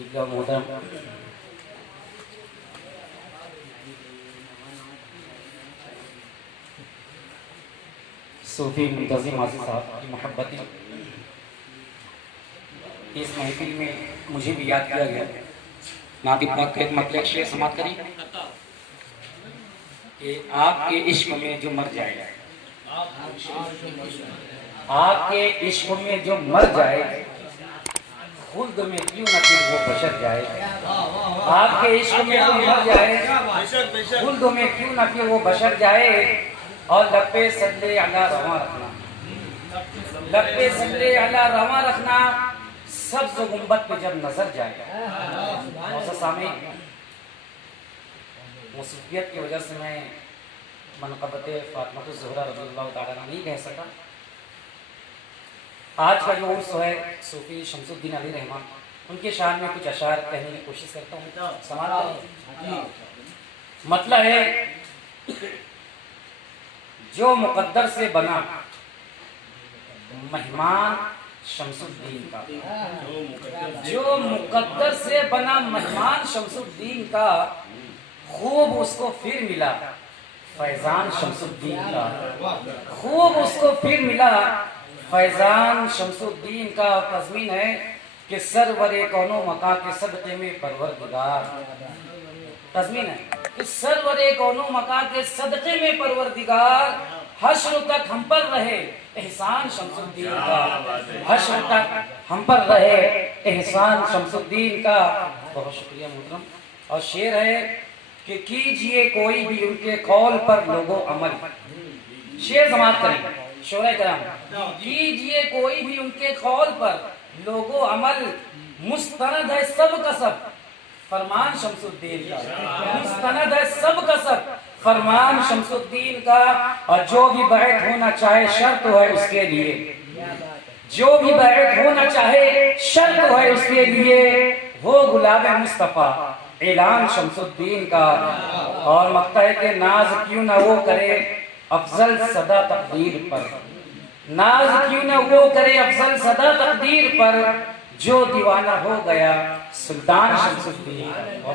محترم صوفی منتظم عاصف صاحب کی محبتی اس محفل میں مجھے بھی یاد کیا گیا. نعت پاک کے مطلق شعر سماعت کری کہ آپ کے عشق میں جو مر جائے، آپ کے عشق میں جو مر جائے، خلد میں کیوں نہ پھر وہ بشر جائے. آپ کے عشق میں جو مر جائے، خلد میں کیوں نہ پھر وہ بشر جائے. اور لب پہ صلی علی رواں رکھنا، لب پہ صلی علی رواں رکھنا، سبز گنبد پہ جب نظر جائے. موسیقی سامعین، مصروفیت کی وجہ سے میں منقبت فاطمہ الزہرا رضی اللہ تعالیٰ عنہ نہیں کہہ سکا. آج کا جو عرس ہے صوفی شمس الدین علی رحمان، ان کے شان میں کچھ اشعار کہنے کی کوشش کرتا ہوں. سماعت کریں. مطلب ہے جو مقدر سے بنا مہمان شمس الدین کا، جو مقدر سے بنا مہمان شمس الدین کا، خوب اس کو پھر ملا فیضان شمس الدین کا. خوب اس کو پھر ملا فیضان شمس الدین کا. تضمین ہے کہ سرور کون و مکان کے صدقے میں پروردگار، تضمین ہے کہ سرور کون و مکان کے صدقے میں پروردگار، حشر تک ہم پر رہے احسان شمس الدین کا. حشر تک ہم پر رہے احسان شمس الدین کا. بہت شکریہ محترم. اور شعر ہے کہ کیجئے کوئی بھی ان کے قول پر لوگو عمل. شعر سماعت کریں شعراء کرام. کیجئے کوئی بھی ان کے قول پر لوگو عمل، مستند ہے سب کا سب فرمان شمس الدین کا. مستند ہے سب کا سب فرمان شمس الدین کا. اور جو بھی بیعت ہونا چاہے شرط ہے اس کے لیے، جو بھی بیعت ہونا چاہے شرط ہے اس کے لیے، وہ گلاب مصطفیٰ اعلان شمس الدین کا. اور مقطع ہے کہ ناز کیوں نہ وہ کرے افضل صدا تقدیر پر، ناز کیوں نہ وہ کرے افضل صدا تقدیر پر، جو دیوانہ ہو گیا سلطان شمس الدین کا.